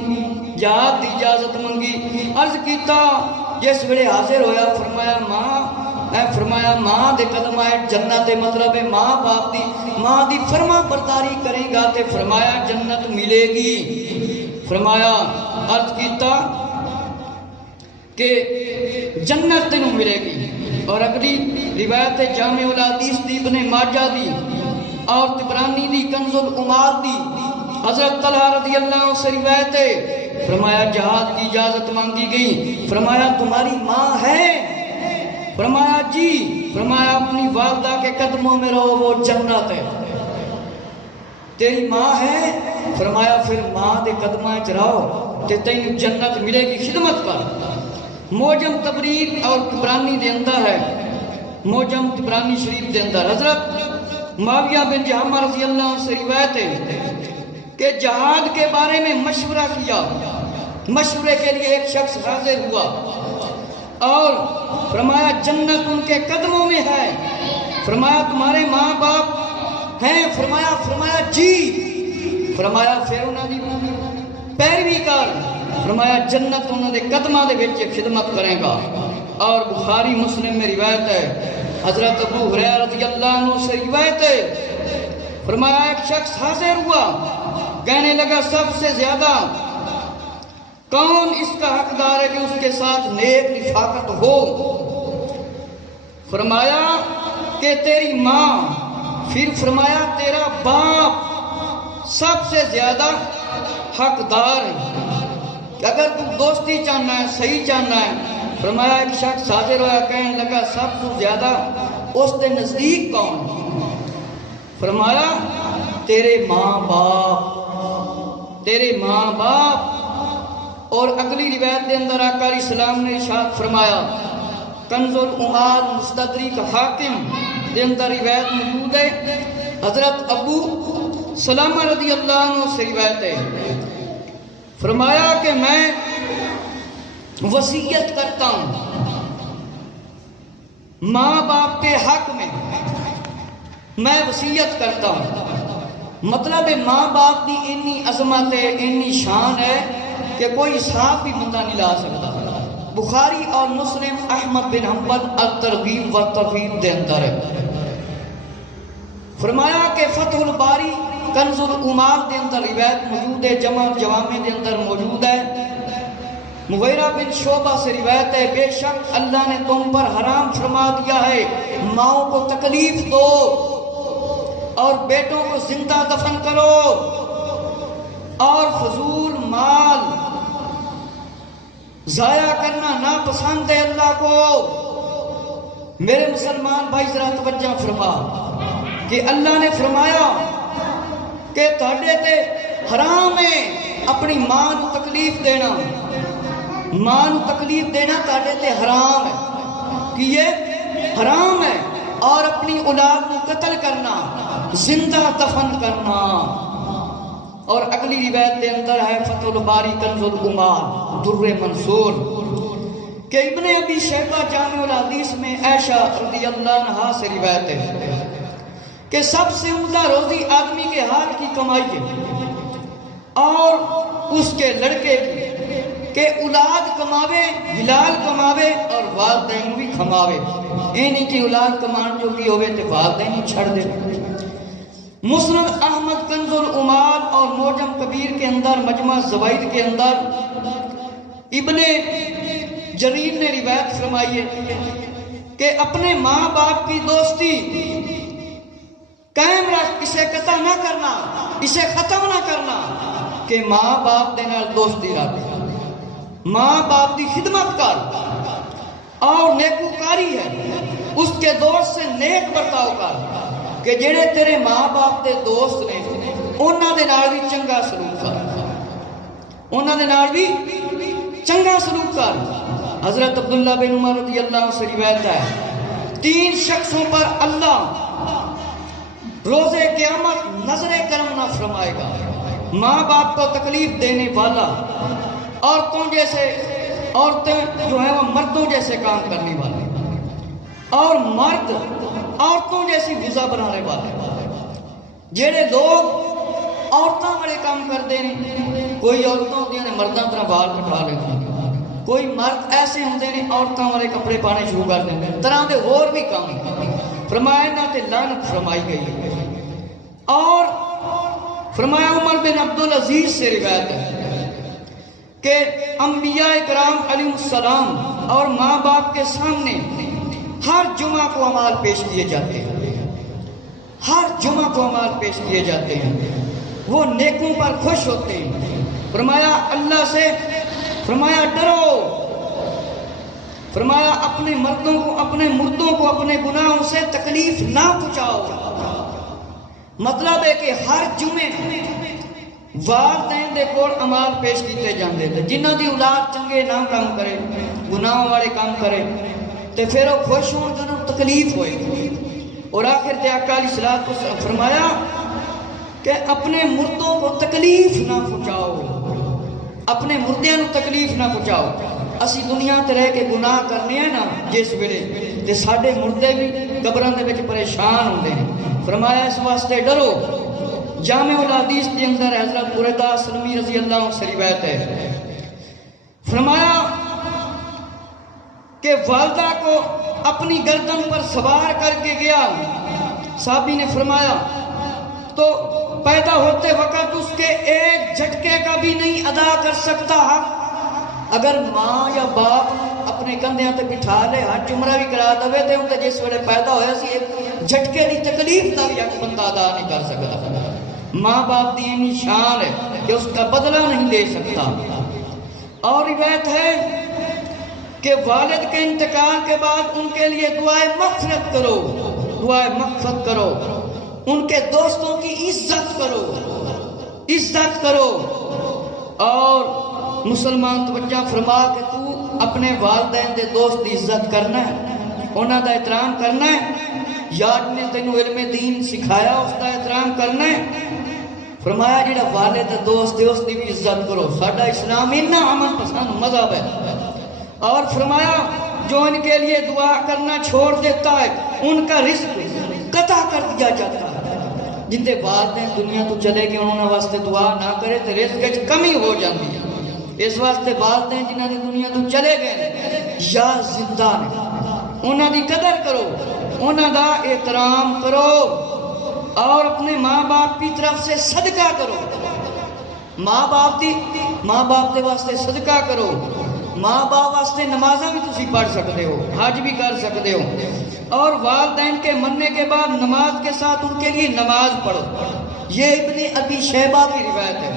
جہاد کی اجازت منگی، عرض کیتا، جس ویلے حاضر ہویا فرمایا ماں، فرمایا ماں دے قدم آئے جنت، مطلب ہے ماں باپ دی، ماں دی فرما برداری کرے گا تے فرمایا جنت ملے گی۔ فرمایا عرض کیتا کہ جنت تینوں ملے گی۔ اور اگلی روایت جامع الحدیث دی ابن ماجہ دی اور طبرانی دی کنز العمال دی حضرت طلحہ رضی اللہ عنہ سے روایت ہے، فرمایا جہاد کی اجازت مانگی گئی، فرمایا تمہاری ماں ہے؟ فرمایا جی، فرمایا اپنی والدہ کے قدموں میں رہو، وہ جنت ہے۔ تیری ماں ہے؟ فرمایا پھر ماں دے قدموں میں رہو تے تینوں جنت ملے گی، خدمت کر۔ معجم تبریر اور طبرانی دے اندر ہے، معجم طبرانی شریف دے اندر حضرت معاویہ بن جہمہ رضی اللہ عنہ سے روایت ہے کہ جہاد کے بارے میں مشورہ کیا، مشورے کے لیے ایک شخص حاضر ہوا اور فرمایا جنت ان کے قدموں میں ہے، فرمایا تمہارے ماں باپ ہیں؟ فرمایا جی، فرمایا پھر انہوں نے پیروی کر، فرمایا جنت انہوں نے قدمہ دے وچ خدمت کرے گا۔ اور بخاری مسلم میں روایت ہے، حضرت ابو ہریرہ رضی اللہ عنہ سے روایت ہے، فرمایا ایک شخص حاضر ہوا، کہنے لگا سب سے زیادہ کون اس کا حقدار ہے کہ اس کے ساتھ نیک رفاقت ہو؟ فرمایا کہ تیری ماں، پھر فرمایا تیرا باپ سب سے زیادہ حقدار ہے، کہ اگر تو دوستی چاہنا ہے، صحیح چاہنا ہے۔ فرمایا ایک شخص حاضر ہوا، کہنے لگا سب سے زیادہ اس کے نزدیک کون؟ فرمایا تیرے ماں باپ، تیرے ماں باپ۔ اور اگلی روایت کے اندر آقا علیہ السلام نے ارشاد فرمایا، کنز العمال مستدرک حاکم کے اندر روایت موجود ہے، حضرت ابو سلمہ رضی اللہ عنہ سے روایت ہے، فرمایا کہ میں وصیت کرتا ہوں ماں باپ کے حق میں وصیت کرتا ہوں، مطلب ماں باپ کی اتنی عظمت ہے، اتنی شان ہے کہ کوئی حساب بھی بندہ نہیں لا سکتا۔ بخاری اور مسلم احمد بن حنبل الترغیب و ترہیب دے اندر ہے۔ فرمایا کہ فتح الباری کنز العمال دے اندر روایت موجود ہے، جمع جوامع دے اندر موجود ہے۔ مغیرہ بن شعبہ سے روایت ہے، بے شک اللہ نے تم پر حرام فرما دیا ہے ماؤں کو تکلیف دو اور بیٹوں کو زندہ دفن کرو اور فضول مال ضائع کرنا ناپسند ہے اللہ کو۔ میرے مسلمان بھائی ذرا توجہ فرما کہ اللہ نے فرمایا کہ تھوڑے تے حرام ہے اپنی ماں کو تکلیف دینا، ماں کو تکلیف دینا تھوڑے تے حرام ہے، کہ یہ حرام ہے، اور اپنی اولاد کو قتل کرنا، زندہ دفن کرنا۔ اور اگلی روایت کے اندر ہے فتح الباری کنز العمال در منصور کہ ابن ابی شیبہ جامع الحدیث میں عائشہ رضی اللہ عنہا سے روایت ہے کہ سب سے عمدہ روزی آدمی کے ہاتھ کی کمائی ہے اور اس کے لڑکے کی، کہ اولاد کماوے، حلال کماوے اور والدین بھی کماوے، یہ نہیں کہ اولاد کمان جو کی ہوئے تو والدین چھڑ دے۔ مسند احمد کنز العمال اور معجم کبیر کے اندر مجمع زوائد کے اندر ابن جریر نے روایت فرمائی ہے کہ اپنے ماں باپ کی دوستی قائم رکھ، اسے قطع نہ کرنا، اسے ختم نہ کرنا۔ کہ ماں باپ دے نال دوستی رکھ، ماں باپ دی خدمت کر اور نیکوکاری ہے، اس کے دوست سے نیک برتاؤ کر کہ جڑے تیرے ماں باپ دے دوست نے انہاں دے نال بھی چنگا سلوک کر، انہاں دے نال بھی چنگا سلوک کر۔ حضرت عبداللہ بن عمر رضی اللہ عنہ سے روایت ہے 3 شخصوں پر اللہ روز قیامت نظر کرم نہ فرمائے گا، ماں باپ کو تکلیف دینے والا، عورتیں جو ہیں وہ مردوں جیسے کام کرنے والے، اور مرد عورتوں جیسی غذا بنانے والے۔ جڑے لوگ عورتوں والے کام کرتے ہیں، کوئی عورتوں ہوتی ہیں مردوں طرح بال کٹا لیتے ہیں، کوئی مرد ایسے ہوتے ہیں عورتوں والے کپڑے پانے شروع کر دیں گے، طرح دے اور بھی کام فرمایا نہ تے لعنت فرمائی گئی۔ اور فرمایا عمر بن عبدالعزیز سے روایت ہے کہ انبیاء کرام علیہ السلام اور ماں باپ کے سامنے ہر جمعہ کو اعمال پیش کیے جاتے ہیں، ہر جمعہ کو اعمال پیش کیے جاتے ہیں، وہ نیکوں پر خوش ہوتے ہیں۔ فرمایا اللہ سے فرمایا ڈرو، فرمایا اپنے مردوں کو اپنے مردوں کو اپنے گناہوں سے تکلیف نہ پہنچاؤ۔ مطلب ہے کہ ہر جمعے والدین دے کول اعمال پیش کیتے جاندے تھے، جنہاں دی اولاد چنگے نہ کام کرے، گناہوں والے کام کرے تے پھر وہ خوش ہون گے، تکلیف ہوئے گی۔ اور آخر تے آقا علیہ الصلوۃ والسلام فرمایا کہ اپنے مردوں کو تکلیف نہ پہنچاؤ، اپنے مردیاں نو تکلیف نہ پہنچاؤ۔ اسی دنیا تے رہ کے گناہ کرنے ہیں نا جس ویلے تے ساڈے مردے بھی قبراں دے وچ پریشان ہوندے ہیں۔ فرمایا اس واسطے ڈرو۔ جامع الحدیث کے اندر حضرت بریدہ سلمی رضی اللہ عنہ سے روایت ہے، فرمایا کہ والدہ کو اپنی گردن پر سوار کر کے گیا، صحابی نے فرمایا تو پیدا ہوتے وقت اس کے ایک جھٹکے کا بھی نہیں ادا کر سکتا حق۔ اگر ماں یا باپ اپنے کندھیاں تے بٹھا لے حج عمرہ بھی کرا دے تے ان جس ویلے پیدا ہویا سی ایک جھٹکے دی تکلیف دا بھی حق بندہ ادا نہیں کر سکتا۔ ماں باپ دی اتنی شان ہے کہ اس کا بدلہ نہیں دے سکتا۔ اور روایت ہے کہ والد کے انتقال کے بعد ان کے لیے دعائے مغفرت کرو، دعائے مغفرت کرو، ان کے دوستوں کی عزت کرو، عزت کرو۔ اور مسلمان توجہ فرما کہ تو اپنے والدین دے دوست دی عزت کرنا ہے، انہاں دا احترام کرنا ہے، یاد نے تینوں علم دین سکھایا اس دا احترام کرنا ہے۔ فرمایا جڑا والد دوست ہے اس دی بھی عزت کرو، ساڈا اسلام اتنا امن پسند مذہب ہے۔ اور فرمایا جو ان کے لیے دعا کرنا چھوڑ دیتا ہے ان کا رزق قطع کر دیا جاتا ہے۔ جن دے والدین دنیا تو چلے گئے انہوں واسطے دعا نہ کرے تو رزق وچ کمی ہو جاتی ہے۔ اس واسطے والدین جنہاں دی دنیا تو چلے گئے یا زندہ نے انہاں دی قدر کرو، انہاں دا احترام کرو، اور اپنے ماں باپ کی طرف سے صدقہ کرو۔ ماں باپ دے واسطے صدقہ کرو، ماں باپ واسطے نمازاں بھی تسی پڑھ سکتے ہو، حج بھی کر سکتے ہو، اور والدین کے مرنے کے بعد نماز کے ساتھ ان کے لیے نماز پڑھو۔ یہ ابن ابی شیبہ کی روایت ہے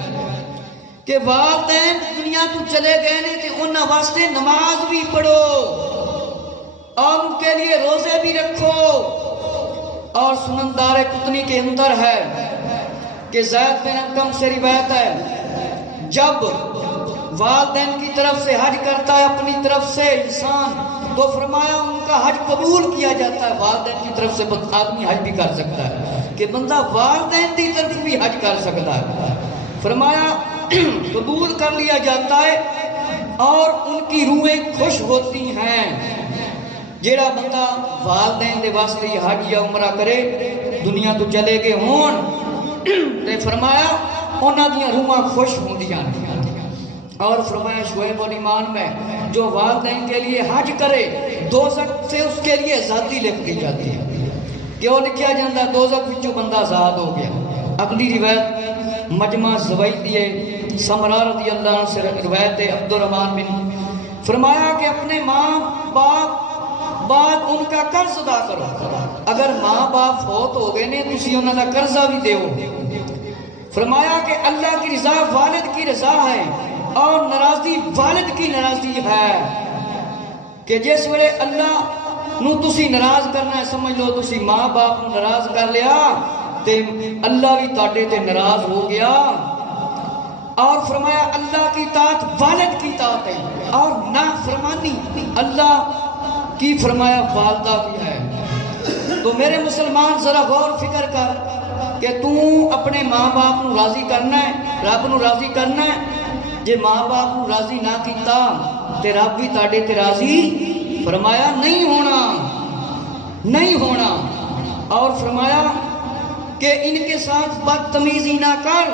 کہ والدین دنیا تو چلے گئے نے کہ انہاں واسطے نماز بھی پڑھو اور ان کے لیے روزے بھی رکھو۔ اور سنن دار قطنی کے اندر ہے کہ زید بن ارقم سے روایت ہے جب والدین کی طرف سے حج کرتا ہے اپنی طرف سے انسان تو فرمایا ان کا حج قبول کیا جاتا ہے۔ والدین کی طرف سے آدمی حج بھی کر سکتا ہے کہ بندہ والدین کی طرف بھی حج کر سکتا ہے، فرمایا قبول کر لیا جاتا ہے اور ان کی روحیں خوش ہوتی ہیں۔ جیڑا بندہ والدین دے واسطے حج یا عمرہ کرے دنیا تو چلے گئے ہون تے فرمایا انہاں دیاں روحاں خوش ہوندیاں۔ اور فرمایا شعیب الایمان میں جو والدین کے لیے حج کرے دوزخ سے اس کے لیے آزادی لکھ دی جاتی ہے کہ وہ لکھیا جاندہ دوزخ وچوں بندہ آزاد ہو گیا۔ اگلی روایت مجمع زبیدی سمرا رضی اللہ عنہ سے روایت عبد الرحمن بن فرمایا کہ اپنے ماں باپ بعد ان کا قرض ادا کرو۔ اگر ماں باپ فوت ہو گئے نے تسی انہاں دا قرضہ بھی دیو۔ فرمایا کہ اللہ کی رضا والد کی رضا ہے اور ناراضی والد کی ناراضی ہے، کہ جس ویلے اللہ نو تسی ناراض کرنا ہے، سمجھ لو تسی ماں باپ نو ناراض کر لیا تے اللہ بھی تاڑے تے ناراض ہو گیا۔ اور فرمایا اللہ کی اطاعت والد کی اطاعت ہے، اور نافرمانی اللہ کی فرمایا والدہ کی ہے۔ تو میرے مسلمان ذرا غور فکر کر کہ تو اپنے ماں باپ نو راضی کرنا ہے، رب نو راضی کرنا ہے، جے ماں باپ نو راضی نہ کیتا تے رب بھی تاڑے تے راضی فرمایا نہیں ہونا، نہیں ہونا۔ اور فرمایا کہ ان کے ساتھ بدتمیزی نہ کر،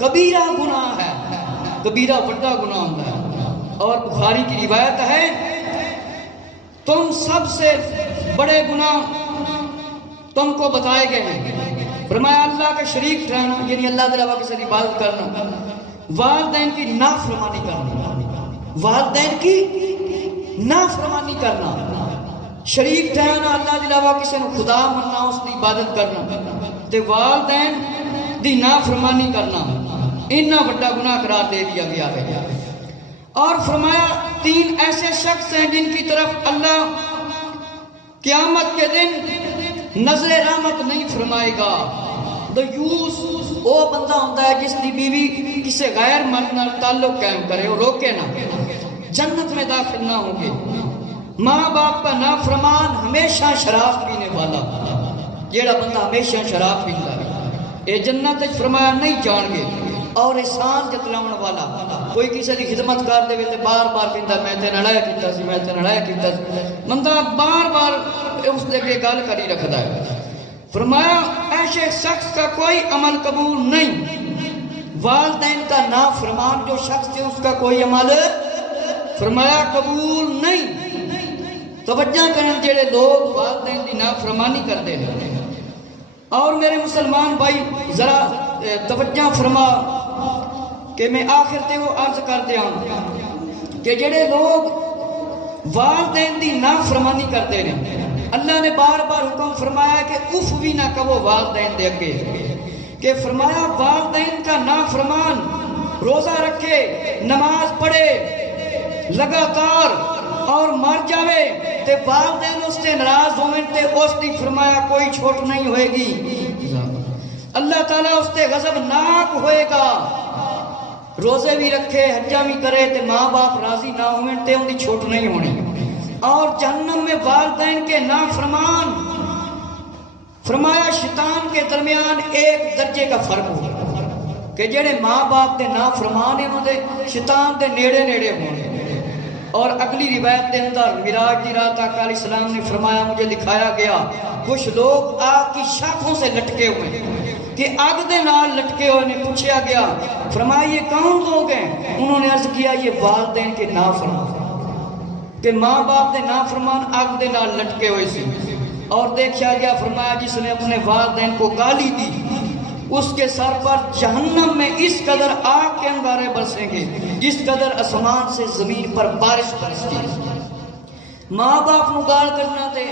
کبیرہ گناہ ہے، کبیرہ بڑا گناہ ہوتا ہے۔ اور بخاری کی روایت ہے تم سب سے بڑے گناہ تم کو بتائے گئے ہیں، فرمایا اللہ کا شریک ٹھہرانا، یعنی اللہ کے علاوہ کسی کی عبادت کرنا، والدین کی نافرمانی کرنا، والدین کی نافرمانی کرنا، شریک ٹھہرانا، اللہ کے علاوہ کسی نے خدا مننا، اس کی عبادت کرنا تے والدین دی نافرمانی کرنا، اتنا بڑا گناہ قرار دے دیا گیا ہے۔ اور فرمایا 3 ایسے شخص ہیں جن کی طرف اللہ قیامت کے دن نظر رحمت نہیں فرمائے گا۔ دیوس وہ بندہ ہوتا ہے جس کی بیوی کسی غیر مرد نال تعلق قائم کرے، وہ روکے نہ، جنت میں داخل نہ ہوں گے۔ ماں باپ کا نافرمان ہمیشہ شراب پینے والا، جیڑا بندہ ہمیشہ شراب پیندا ہے یہ جنت فرمایا نہیں جان گے۔ اور احسان جتلاون والا، کوئی کسی کی خدمت کر دے تے بار بار کہندا میں تے نال کیتا سی، میں تے نال کیتا سی، بندہ بار بار اس دے کے گل کری رکھدا ہے۔ فرمایا ایسے شخص کا کوئی عمل قبول نہیں، والدین کا نافرمان جو شخص ہے اس کا کوئی عمل فرمایا قبول نہیں۔ توجہ کریں جڑے لوگ والدین کی نافرمانی کرتے ہیں۔ اور میرے مسلمان بھائی ذرا توجہ فرما کہ میں آخر تے وہ عرض کر دیا کہ جڑے لوگ والدین کی نافرمانی کرتے ہیں، اللہ نے بار بار حکم فرمایا کہ اف بھی نہ کہو والدین دے اگے، کہ فرمایا والدین کا نافرمان روزہ رکھے، نماز پڑھے لگاتار اور مر جاوے تے والدین اس سے ناراض ہوئیں تے اس کی فرمایا کوئی چھوٹ نہیں ہوئے گی، اللہ تعالیٰ اس سے غضب ناک ہوئے گا۔ روزے بھی رکھے، حجہ بھی کرے تے ماں باپ راضی نہ ہوئیں تے ان کی چھوٹ نہیں ہونی۔ اور جہنم میں والدین کے نافرمان فرمایا شیطان کے درمیان 1 درجے کا فرق ہوگا، کہ جڑے ماں باپ دے نافرمان ہیں انہوں دے شیطان دے نیڑے نیڑے ہونے۔ اور اگلی روایت دے اندر معراج کی رات آقا علیہ السلام نے فرمایا مجھے دکھایا گیا کچھ لوگ آگ کی شاخوں سے لٹکے ہوئے ہیں، کہ آگ دے نال لٹکے ہوئے نے پوچھا گیا فرمایا یہ کون لوگ ہیں؟ انہوں نے عرض کیا یہ والدین کے نافرمان، کہ ماں باپ دے نافرمان آگ دے نال لٹکے ہوئے سی۔ اور دیکھا گیا فرمایا جس نے اپنے والدین کو گالی دی اس کے سر پر جہنم میں اس قدر آگ کے انگارے برسیں گے جس قدر آسمان سے زمین پر بارش برستی۔ ماں باپ نو گال کرنا تے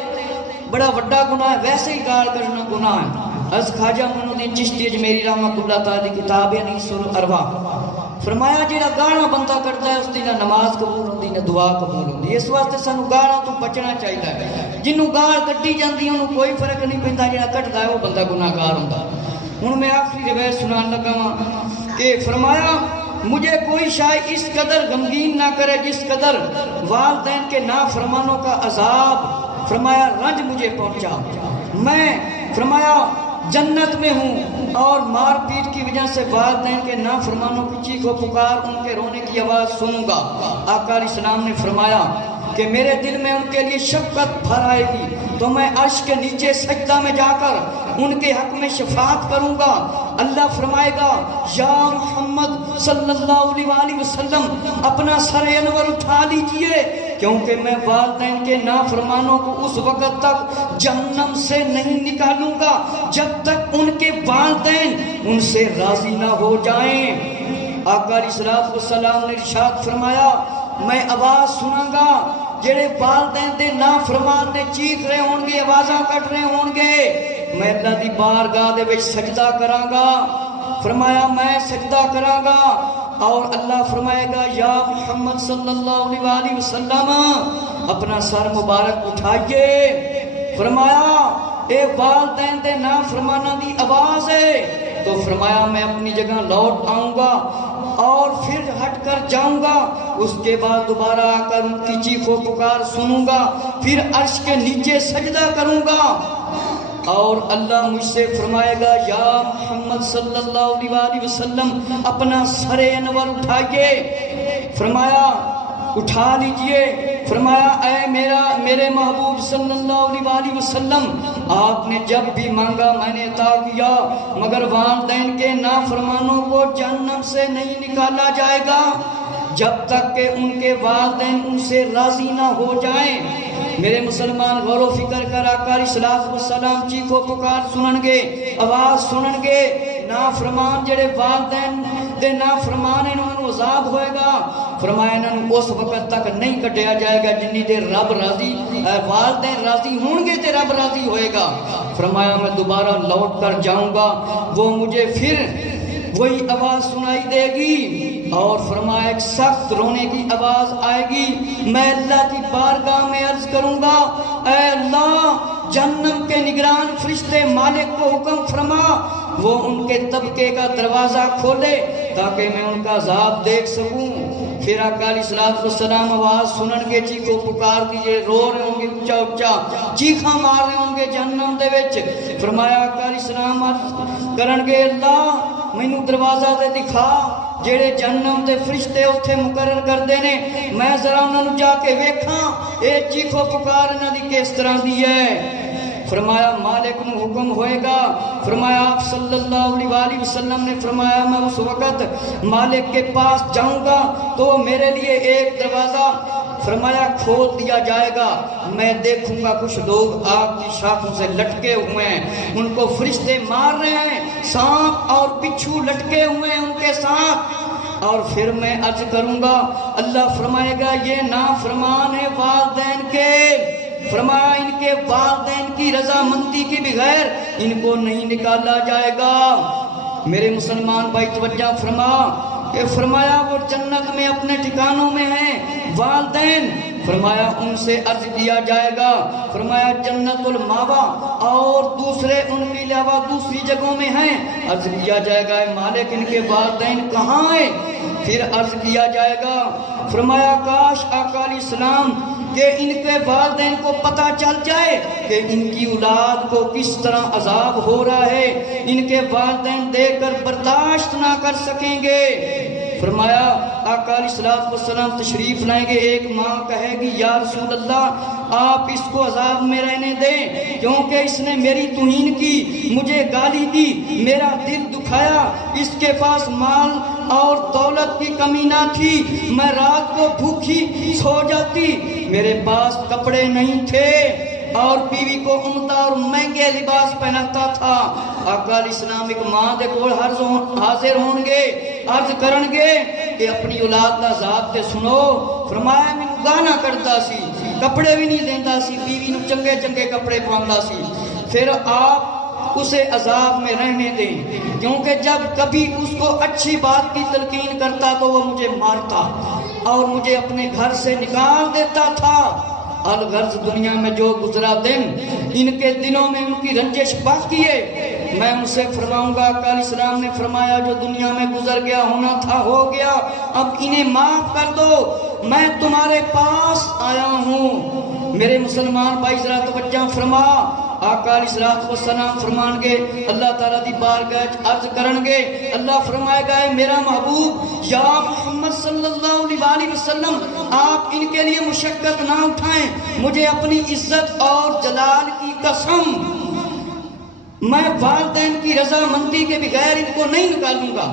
بڑا وڈا گناہ ہے، ویسے ہی گال کرنا گناہ ہے۔ از خواجہ معین الدین چشتی اجمیری رحمۃ اللہ تعالی کی کتاب ہے انیس الارواح، فرمایا جیڑا گانا بندہ کرتا ہے اس دی نہ نماز قبول ہوندی نہ دعا قبول ہوندی۔ اس واسطے سانو گالاں تو بچنا چاہیے، جنوں گال کٹی جاندی انہوں کوئی فرق نہیں پیندا، جیڑا کٹدا ہے وہ بندہ گناہگار ہوندا۔ ہن میں آخری روایت سنان لگا ہوں کہ فرمایا مجھے کوئی شاید اس قدر غمگین نہ کرے جس قدر والدین کے نافرمانوں کا عذاب فرمایا رنج مجھے پہنچا۔ میں فرمایا جنت میں ہوں اور مار پیٹ کی وجہ سے والدین کے نافرمانوں کی چیخ و پکار، ان کے رونے کی آواز سنوں گا۔ آقا علیہ السلام نے فرمایا کہ میرے دل میں ان کے لیے شفقت بھر آئے گی تو میں عرش کے نیچے سجدہ میں جا کر ان کے حق میں شفاعت کروں گا۔ اللہ فرمائے گا یا محمد صلی اللہ علیہ وسلم اپنا سر انور اٹھا لیجئے، کیونکہ میں والدین کے نافرمانوں کو اس وقت تک جہنم سے نہیں نکالوں گا جب تک ان کے والدین ان سے راضی نہ ہو جائیں۔ آقا علیہ السلام نے ارشاد فرمایا میں آواز سناں گا جڑے والدین دے نافرمان نے چیخ رہے ہون گے، آوازاں کٹ رہے ہون گے، میں اللہ دی بارگاہ دے وچ سجدہ کراں گا، فرمایا میں سجدہ کراں گا اور اللہ فرمائے گا یا محمد صلی اللہ علیہ وآلہ وسلم اپنا سر مبارک اٹھائیے۔ فرمایا اے والدین دے نافرمانہ دی آواز ہے، تو فرمایا میں اپنی جگہ لوٹ آؤں گا اور پھر ہٹ کر جاؤں گا، اس کے بعد دوبارہ آ کر ان کی چیخ و پکار سنوں گا، پھر عرش کے نیچے سجدہ کروں گا اور اللہ مجھ سے فرمائے گا یا محمد صلی اللہ علیہ وآلہ وسلم اپنا سر انور اٹھائیے۔ فرمایا اٹھا لیجئے۔ فرمایا اے میرے محبوب صلی اللہ علیہ وآلہ وسلم آپ نے جب بھی مانگا میں نے عطا کیا، مگر والدین کے نافرمانوں کو جہنم سے نہیں نکالا جائے گا جب تک کہ ان کے والدین ان سے راضی نہ ہو جائیں۔ میرے مسلمان غور و فکر کر آقا علیہ الصلوۃ والسلام چیخ و پکار سنن گے، آواز سنن گے، نافرمان جڑے والدین دے نافرمان انہوں عذاب ہوئے گا۔ فرمایا انہوں اس وقت تک نہیں کٹیا جائے گا جنی دے رب راضی والدین راضی ہوں گے تے رب راضی ہوئے گا۔ فرمایا میں دوبارہ لوٹ کر جاؤں گا، وہ مجھے پھر وہی آواز سنائی دے گی اور فرمایا ایک سخت رونے کی آواز آئے گی، میں اللہ کی بارگاہ میں عرض کروں گا اے اللہ جہنم کے نگران فرشتے مالک کو حکم فرما وہ ان کے طبقے کا دروازہ کھولے تاکہ میں ان کا عذاب دیکھ سکوں۔ پھر آقا علیہ الصلوۃ والسلام آواز سنن گے، چیخو پکار دیئے، رو رہے ہوں گے اونچا اونچا، چیخاں مار رہے ہوں گے جہنم دے وچ۔ فرمایا آقا علیہ السلام عرض کرن گے اللہ مینوں دروازہ دے دکھا جڑے جہنم دے فرشتے اتھے مقرر کر دینے، میں ذرا انہوں نے جا کے ویکھاں اے چیخو پکار انہاں دی کس طرح دی ہے۔ فرمایا مالک نو حکم ہوئے گا۔ فرمایا آپ صلی اللہ علیہ وآلہ وسلم نے فرمایا میں اس وقت مالک کے پاس جاؤں گا تو میرے لیے ایک دروازہ فرمایا کھول دیا جائے گا، میں دیکھوں گا کچھ لوگ آگ کی شاخوں سے لٹکے ہوئے ہیں، ان کو فرشتے مار رہے ہیں، سانپ اور بچھو لٹکے ہوئے ہیں ان کے ساتھ، اور پھر میں عرض کروں گا اللہ فرمائے گا یہ نافرمان ہے والدین کے، فرمایا ان کے والدین کی رضامندی کے بغیر ان کو نہیں نکالا جائے گا۔ میرے مسلمان بھائی توجہ فرما کہ فرمایا وہ جنت میں اپنے ٹھکانوں میں ہیں والدین، فرمایا ان سے عرض کیا جائے گا، فرمایا جنت الماوا اور دوسرے ان کے علاوہ دوسری جگہوں میں ہیں، عرض کیا جائے گا مالک ان کے والدین کہاں ہیں؟ پھر عرض کیا جائے گا، فرمایا کاش آقا علیہ السلام کہ ان کے والدین کو پتہ چل جائے کہ ان کی اولاد کو کس طرح عذاب ہو رہا ہے، ان کے والدین دیکھ کر برداشت نہ کر سکیں گے۔ فرمایا آقا علیہ السلام تشریف لائیں گے، ایک ماں کہے گی یا رسول اللہ آپ اس کو عذاب میں رہنے دیں کیونکہ اس نے میری توہین کی، مجھے گالی دی، میرا دل دکھایا، اس کے پاس مال اور دولت کی کمی نہ تھی، میں رات کو بھوکی سو جاتی، میرے پاس کپڑے نہیں تھے اور بیوی کو عمدہ اور مہنگے لباس پہناتا تھا۔ آقا علیہ السلام ایک ماں دے کول حاضر ہون گے، عرض کرن گے کہ اپنی اولاد دا عذاب تے سنو۔ فرمایا میں گانا کرتا سی، کپڑے بھی نہیں دیندا سی، بیوی نو چنگے چنگے کپڑے پہندا سی، پھر آپ اسے عذاب میں رہنے دیں کیونکہ جب کبھی اس کو اچھی بات کی تلقین کرتا تو وہ مجھے مارتا اور مجھے اپنے گھر سے نکال دیتا تھا۔ الغرض دنیا میں جو گزرا دن ان کے دلوں میں ان کی رنجش باقی ہے، میں ان سے فرماؤں گا آقا علیہ السلام نے فرمایا جو دنیا میں گزر گیا ہونا تھا ہو گیا، اب انہیں معاف کر دو، میں تمہارے پاس آیا ہوں۔ میرے مسلمان بھائی ذرا توجہ فرما، آقا علیہ السلام فرمان گے اللہ تعالیٰ دی بارگاہ عرض کرن گے، اللہ فرمائے گا اے میرا محبوب یا محمد صلی اللہ علیہ وسلم آپ ان کے لیے مشقت نہ اٹھائیں، مجھے اپنی عزت اور جلال کی قسم میں والدین کی رضامندی کے بغیر ان کو نہیں نکالوں گا،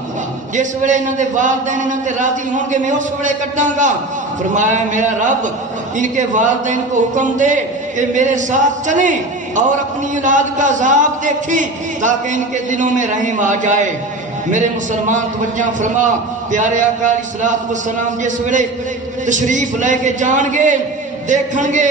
جس ویلے انہاں دے والدین انہاں تے راضی ہون گے میں اس ویلے کٹاں گا۔ فرمایا میرا رب ان کے والدین کو حکم دے کہ میرے ساتھ چلیں اور اپنی اولاد کا عذاب دیکھیں تاکہ ان کے دلوں میں رحم آ جائے۔ میرے مسلمان توجہ فرما، پیارے آقا علیہ السلام جس ویلے تشریف لے کے جان گے دیکھن گے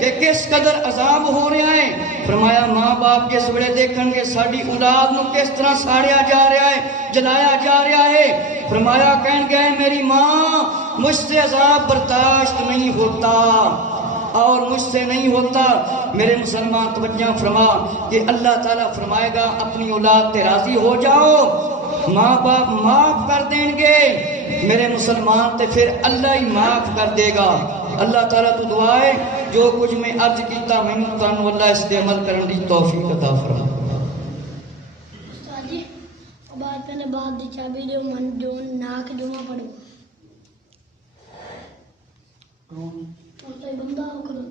کہ کس قدر عذاب ہو رہا ہے. فرمایا ماں باپ جس ویلے دیکھن گے ساڈی اولاد نو کس طرح ساڑیا جا رہا ہے, جلایا جا رہا ہے, فرمایا کہن گے میری ماں مجھ سے عذاب برداشت نہیں ہوتا اور مجھ سے نہیں ہوتا. میرے مسلمان توجہ فرما کہ اللہ تعالیٰ فرمائے گا اپنی اولاد تے راضی ہو جاؤ, ماں باپ معاف کر دیں گے میرے مسلمان تے پھر اللہ ہی معاف کر دے گا. اللہ تعالیٰ تو دعا ہے جو کچھ میں عرض کیتا میں تانوں اللہ اس تے عمل کرن دی توفیق عطا فرما. استاد جی بعد پہلے بعد دی چابی جو من جو ناک جمع پڑھو کون تو بندہ کرو